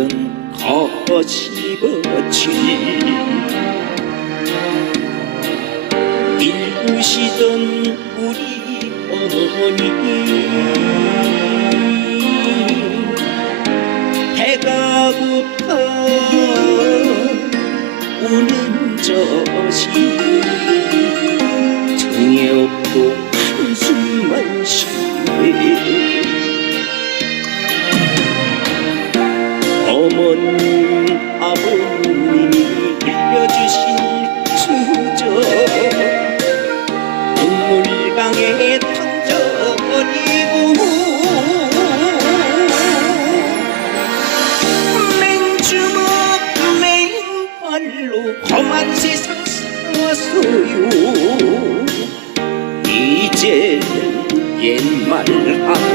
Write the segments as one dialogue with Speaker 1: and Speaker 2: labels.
Speaker 1: 과연 거집어치 일구시던 우리 어머니. 해가 고파 우는 저시 아버님이 빌려주신 수저 눈물강에 던져버리고 맨주먹 맨발로 험한 세상 살았어요. 이제는 옛말하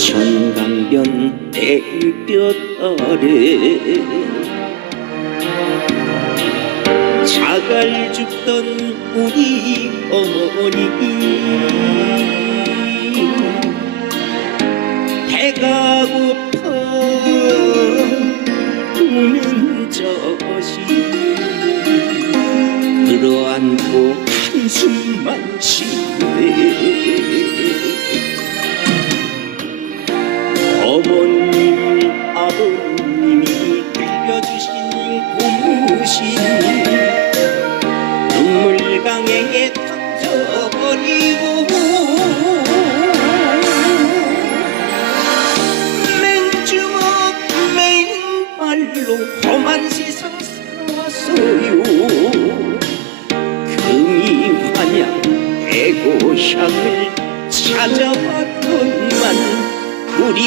Speaker 1: 홍천강변 땡볕 아래. 자갈 죽던 우리 어머니. 배가 고파 우는 저시 끌어안고 한숨만 쉬네 눈물강에 던져버리고 맨주먹 맨발로 험한 세상 살았어요. 금이 환양 애고향을 찾아왔건만 우리